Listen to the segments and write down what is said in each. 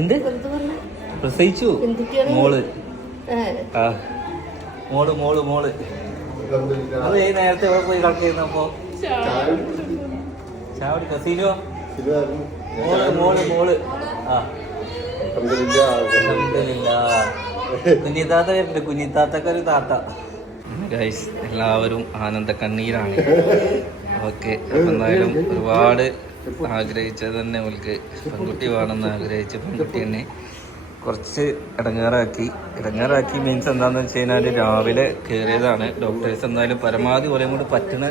എന്ത് പ്രസവിച്ചു? മോള് മോള് മോള് മോള് അത് നേരത്തെ എവിടെ പോയി കളിക്കുന്നപ്പോ ചാവടി കസീനോ മോള് മോള് മോള് കുഞ്ഞിത്താത്ത വരുന്നുണ്ട്. കുഞ്ഞിത്താത്തൊക്കെ ഒരു താത്ത. ഗൈസ് എല്ലാവരും ആനന്ദ കണ്ണീരാണ്. ഓക്കെ, അപ്പം എന്തായാലും ഒരുപാട് ആഗ്രഹിച്ചത് തന്നെ അവൾക്ക് പെൺകുട്ടി വേണമെന്ന് ആഗ്രഹിച്ച പെൺകുട്ടി തന്നെ കുറച്ച് ഇടങ്ങേറാക്കി മീൻസ് എന്താണെന്ന് വെച്ച് കഴിഞ്ഞാൽ രാവിലെ കയറിയതാണ്. ഡോക്ടേഴ്സ് എന്തായാലും പരമാവധി പോലെ കൊണ്ട് പറ്റണ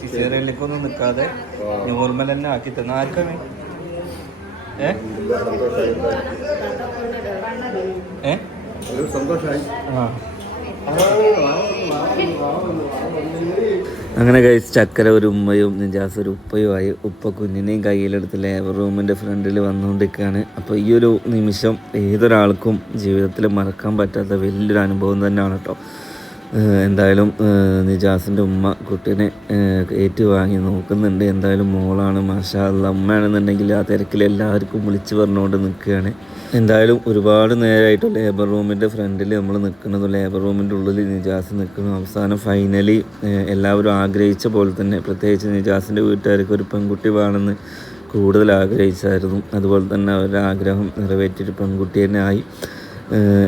സിസേറിയനിലേക്കൊന്നും നിൽക്കാതെ നോർമൽ തന്നെ ആക്കി തന്നു. ആർക്കാണ് അങ്ങനെ കഴിച്ച് ചക്കര ഒരു ഉമ്മയും നിജാസ് ഒരു ഉപ്പയുമായി. ഉപ്പ കുഞ്ഞിനെയും കയ്യിലെടുത്ത് ലേബർ റൂമിൻ്റെ ഫ്രണ്ടിൽ വന്നുകൊണ്ടിരിക്കുകയാണ്. അപ്പോൾ ഈ ഒരു നിമിഷം ഏതൊരാൾക്കും ജീവിതത്തിൽ മറക്കാൻ പറ്റാത്ത വലിയൊരു അനുഭവം തന്നെയാണ് കേട്ടോ. എന്തായാലും നിജാസിൻ്റെ ഉമ്മ കുട്ടീനെ ഏറ്റുവാങ്ങി നോക്കുന്നുണ്ട്. എന്തായാലും മോളാണ്, മാഷാ അല്ലാഹ്. ഉമ്മയാണെന്നുണ്ടെങ്കിൽ ആ തിരക്കിൽ എല്ലാവർക്കും വിളിച്ച് പറഞ്ഞുകൊണ്ട് നിൽക്കുകയാണ്. എന്തായാലും ഒരുപാട് നേരമായിട്ട് ലേബർ റൂമിൻ്റെ ഫ്രണ്ടിൽ നമ്മൾ നിൽക്കുന്നത്, ലേബർ റൂമിൻ്റെ ഉള്ളിൽ നിജാസ് നിൽക്കുന്നു. അവസാനം ഫൈനലി എല്ലാവരും ആഗ്രഹിച്ച പോലെ തന്നെ, പ്രത്യേകിച്ച് നിജാസിൻ്റെ വീട്ടുകാർക്ക് ഒരു പെൺകുട്ടി വേണമെന്ന് കൂടുതൽ ആഗ്രഹിച്ചായിരുന്നു. അതുപോലെ തന്നെ അവരുടെ ആഗ്രഹം നിറവേറ്റിയൊരു പെൺകുട്ടി തന്നെ ആയി.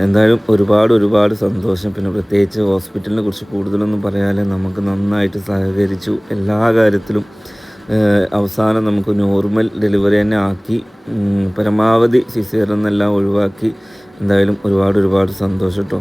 എന്തായാലും ഒരുപാട് സന്തോഷം. പിന്നെ പ്രത്യേകിച്ച് ഹോസ്പിറ്റലിനെ കുറിച്ച് കൂടുതലൊന്നും പറയാതെ നമുക്ക് നന്നായിട്ട് സഹകരിച്ചു എല്ലാ കാര്യത്തിലും. അവസാനം നമുക്ക് നോർമൽ ഡെലിവറി തന്നെ ആക്കി, പരമാവധി സിസേറിയൻ എന്നെല്ലാം ഒഴിവാക്കി. എന്തായാലും ഒരുപാട് സന്തോഷം കേട്ടോ.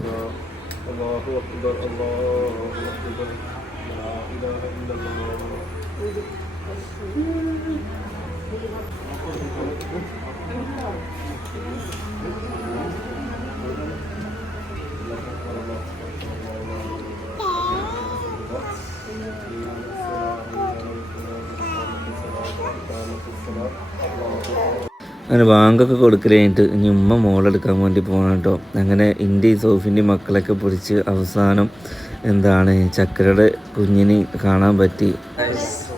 അങ്ങനെ ബാങ്കൊക്കെ കൊടുക്കൽ കഴിഞ്ഞിട്ട് ഇനി ഉമ്മ മോളെടുക്കാൻ വേണ്ടി പോകണം കേട്ടോ. അങ്ങനെ ഇന്ത്യയും സൗഫിൻ്റെയും മക്കളൊക്കെ പിടിച്ച് അവസാനം എന്താണ് ചക്കരയുടെ കുഞ്ഞിനെ കാണാൻ പറ്റി.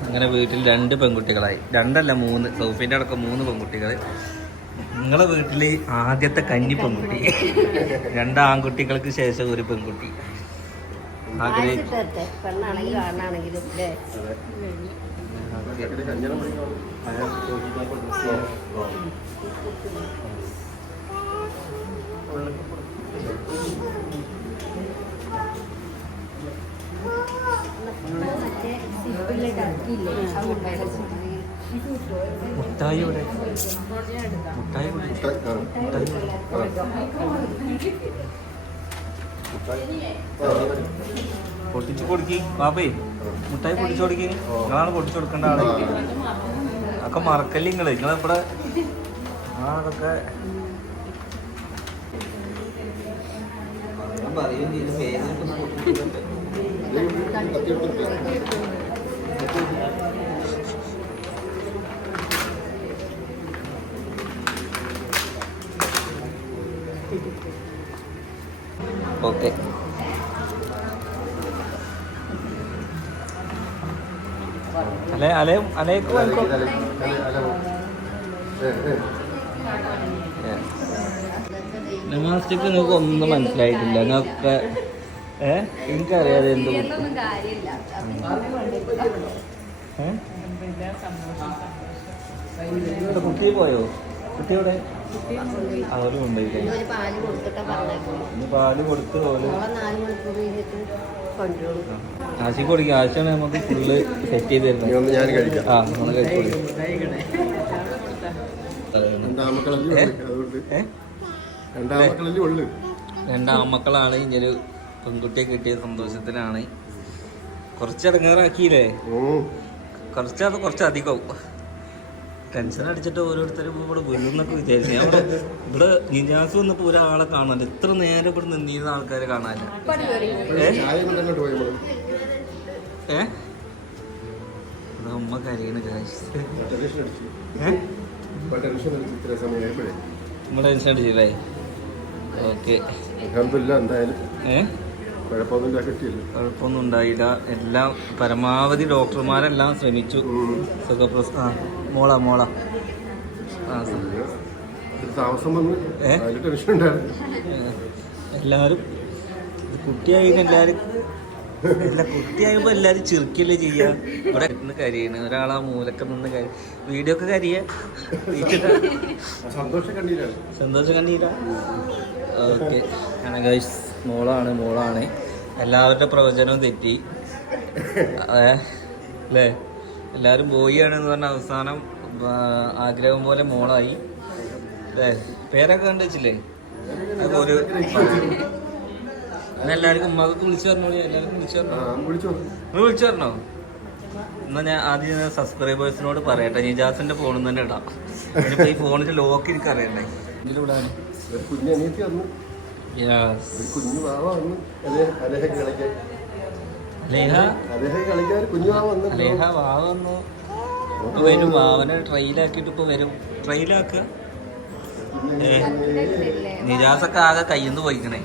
അങ്ങനെ വീട്ടിൽ 2 പെൺകുട്ടികളായി. 2 അല്ല 3, സൗഫിൻ്റെ അടക്കം 3 പെൺകുട്ടികൾ. നിങ്ങളെ വീട്ടിൽ ആദ്യത്തെ കന്നി പെൺകുട്ടി, 2 ആൺകുട്ടികൾക്ക് ശേഷം ഒരു പെൺകുട്ടി. പൊട്ടിച്ചു കൊടുക്കി പാപ്പേ, മുട്ടായി പൊട്ടിച്ചു കൊടുക്കി. നിങ്ങളാണ് പൊട്ടിച്ചു കൊടുക്കേണ്ട ആളെ. അതൊക്കെ മറക്കല്ലേ നിങ്ങളിവിടെ അതൊക്കെ പറയും ചെയ്ത് പേര്. ഓക്കെ, നമാസ്റ്റിക്ക് നിങ്ങൾക്ക് ഒന്നും മനസ്സിലായിട്ടില്ല. നിങ്ങൾക്ക് എനിക്കറിയാതെ എന്ത് കുട്ടി പോയോ? കുട്ടിയോടെ അവരും ഉണ്ടായില്ലേ? പാല് കൊടുത്ത് ആശി കൊടുക്കുക. ആശയാണ് നമുക്ക് ഫുള്ള് സെറ്റ് ചെയ്ത് തരുന്നത്. ആ, നമ്മൾ കഴിച്ചോളൂ. 2 ആൺമക്കളാണ്. ഇനിയൊരു പെൺകുട്ടിയെ കിട്ടിയ സന്തോഷത്തിലാണ്. കുറച്ച് ഇടങ്ങേറാക്കിയില്ലേ? കുറച്ചധികം ടെൻഷൻ അടിച്ചിട്ട് ഓരോരുത്തരും ഇവിടെ വീഴുന്നൊക്കെ വിചാരിച്ചു. ഇവിടെ നിജാസ് വന്നപ്പോ ഒരാളെ കാണാനില്ല. ഇത്ര നേരം ഇവിടെ നിന്നിരുന്ന ആൾക്കാരെ കാണാനില്ല. അമ്മ കരയാണ്. നമ്മൾ ടെൻഷൻ അടിച്ചില്ലേ? ഓക്കെ, കുഴപ്പമൊന്നും ഉണ്ടായില്ല. എല്ലാം പരമാവധി താമസം വന്ന് ടെൻഷൻ ഉണ്ടായിരുന്നു. എല്ലാവരും കുട്ടിയായി എല്ലാവരും കുട്ടിയാകുമ്പോ എല്ലാരും ചിരിക്കല്ലേ ചെയ്യാ. ഇവിടെ നിന്ന് കരിയാണ്, ഒരാളാ മൂലക്ക നിന്ന് വീഡിയോ ഒക്കെ കരിയ സന്തോഷം കണ്ടീല. ഓക്കെ ഗൈസ്, മോളാണ് എല്ലാവരുടെ പ്രവചനവും തെറ്റി അല്ലേ. എല്ലാവരും ബോയിയാണെന്ന് പറഞ്ഞ അവസാനം ആഗ്രഹം പോലെ മോളായി അല്ലേ. പേരൊക്കെ കണ്ടു വെച്ചില്ലേ. അതൊരു എല്ലാവർക്കും ഉമ്മക്ക് വിളിച്ചു പറഞ്ഞോളി. എല്ലാവർക്കും വിളിച്ചു പറഞ്ഞോ. എന്നാ ഞാൻ ആദ്യം സബ്സ്ക്രൈബേഴ്സിനോട് പറയട്ടെ, നിജാസിന്റെ ഫോണിൽ തന്നെ ഇടാം. ഇനിയിപ്പോ ഈ ഫോണിന്റെ ലോക്ക് എനിക്ക് അറിയണ്ടേ. ഇതിലിടാൻ വരും. വാവനെ ട്രെയിലാക്കിട്ട് ഇപ്പൊ വരും. ട്രെയിലാക്ക നിജാസൊക്കെ ആകെ കയ്യിന്ന് പോയിക്കണേ.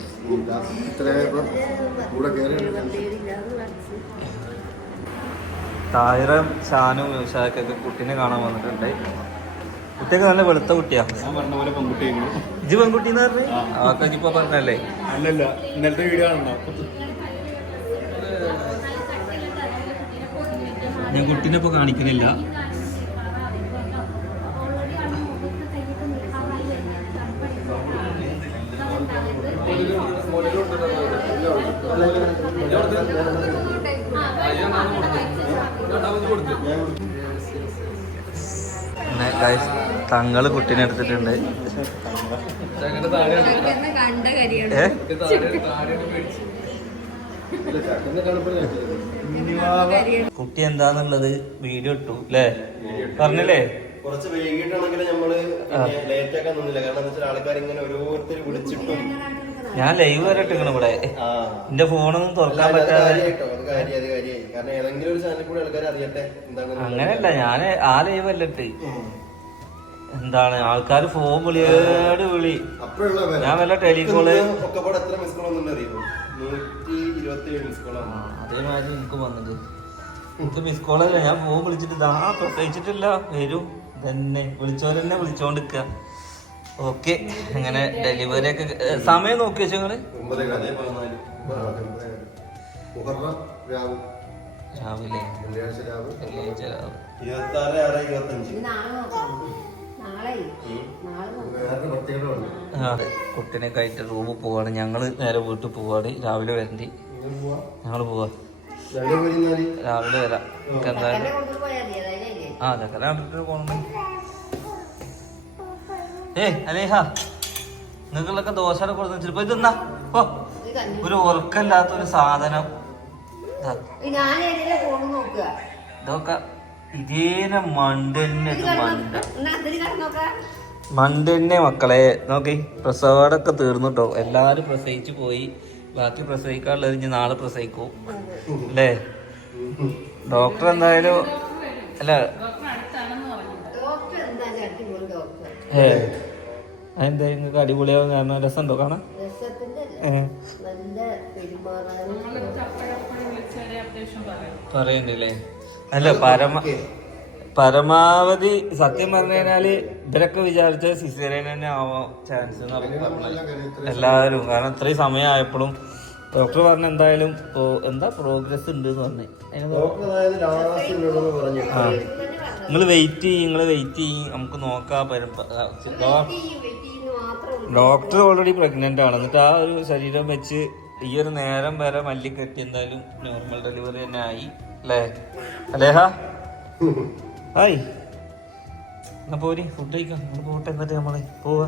താഹിറും ഷാനും ഷാക്കൊക്കെ കുട്ടീനെ കാണാൻ വന്നിട്ടുണ്ട്. കുട്ടിയൊക്കെ നല്ല വെളുത്ത കുട്ടിയാ. ഇജ് പെൺകുട്ടിന്ന് പറഞ്ഞേ അതൊക്കെ ഇപ്പൊ പറഞ്ഞല്ലേ. അല്ലല്ല, ഇന്നലത്തെ വീഡിയോ ആണോ? ഞാൻ കുട്ടീനെ ഇപ്പൊ കാണിക്കുന്നില്ല. തങ്ങള് കുട്ടീനെ എടുത്തിട്ടുണ്ട്. കുട്ടി എന്താന്നുള്ളത് വീഡിയോ ഇട്ടു അല്ലേ, പറഞ്ഞില്ലേ. കുറച്ച് വൈകിട്ടാണെങ്കിൽ നമ്മള് ലേറ്റ് ആക്കാൻ നിന്നില്ല. കാരണം എന്താ വെച്ചാൽ ആൾക്കാർ ഇങ്ങനെ ഓരോരുത്തർ വിളിച്ചിട്ടും ഞാൻ ലൈവ് വരെ ഇട്ടിരിക്കണം ഇവിടെ. എന്റെ ഫോണൊന്നും തുറക്കാൻ പറ്റാതെ. കാരണം ഏതെങ്കിലും ഒരു ചാനലിൽ കൂടെ ആൾക്കാർ അറിയട്ടെ. അങ്ങനെയല്ല, ഞാൻ ആ ലൈവ് അല്ല ഇട്ട്. എന്താണ് ആൾക്കാർ ഫോൺ വിളിയോട് വിളി. ഞാൻ വല്ല ടെലികോള് അതേമാതിരി എനിക്ക് വന്നത്. എനിക്ക് മിസ് കോളല്ല, ഞാൻ ഫോൺ വിളിച്ചിട്ട് പ്രത്യേകിച്ചിട്ടില്ല. വരും തന്നെ വിളിച്ചോരെന്നെ വിളിച്ചോണ്ടിരിക്കുക. ഓക്കെ, അങ്ങനെ ഡെലിവറി ഒക്കെ സമയം നോക്കി വെച്ചോ നിങ്ങള്. രാവിലെ വെള്ളിയാഴ്ച രാവ്. കുട്ടിനെ കഴിട്ട് റൂമിൽ പോവാണ്. ഞങ്ങള് നേരെ വീട്ടിൽ പോവാണ്. രാവിലെ വരണ്ടി. ഞങ്ങള് പോവാ, രാവിലെ വരാം. എന്തായാലും അതൊക്കെ കണ്ടിട്ട് പോകണം. അലേഹ, നിങ്ങൾക്കൊക്കെ ദോശ കൊടുത്തു വെച്ചിട്ട് ഇതെന്നാ ഒരു ഉറക്കല്ലാത്തൊരു സാധനം. ഇതൊക്കെ ഇതേനെ മണ്ടന്നെ മക്കളെ. നോക്കി, പ്രസവടൊക്കെ തീർന്നിട്ടോ. എല്ലാരും പ്രസവിച്ചു പോയി. ബാക്കി പ്രസവിക്കാനുള്ളത് ഇനി നാളെ പ്രസവിക്കും അല്ലേ. ഡോക്ടർ എന്തായാലും അല്ല അതെന്താ നിങ്ങൾക്ക് അടിപൊളിയാവും കാരണം രസമുണ്ടോ കാണാൻ? പറയണ്ടല്ലേ. അല്ല പരമാവധി സത്യം പറഞ്ഞു കഴിഞ്ഞാല് ഇവരൊക്കെ വിചാരിച്ച സിസേറിയൻ തന്നെ ആവാൻ ചാൻസ് എല്ലാവരും. കാരണം ഇത്രയും സമയമായപ്പോഴും ഡോക്ടർ പറഞ്ഞ എന്തായാലും പ്രോഗ്രസ് ഉണ്ട് എന്ന് പറഞ്ഞു. നിങ്ങൾ വെയിറ്റ് ചെയ്യും, നമുക്ക് നോക്കാം. ഡോക്ടർ ഓൾറെഡി പ്രഗ്നന്റ് ആണ്. എന്നിട്ട് ആ ഒരു ശരീരം വെച്ച് ഈ ഒരു നേരം വരെ മല്ലിക്കെട്ടി എന്തായാലും നോർമൽ ഡെലിവറി തന്നെ ആയി അല്ലേ. അലേഹ ഹായ്, എന്നാ പോരി ഫുഡ് കഴിക്കാം. നമ്മൾ പോട്ടെ, എന്നിട്ട് നമ്മള് പോവാ.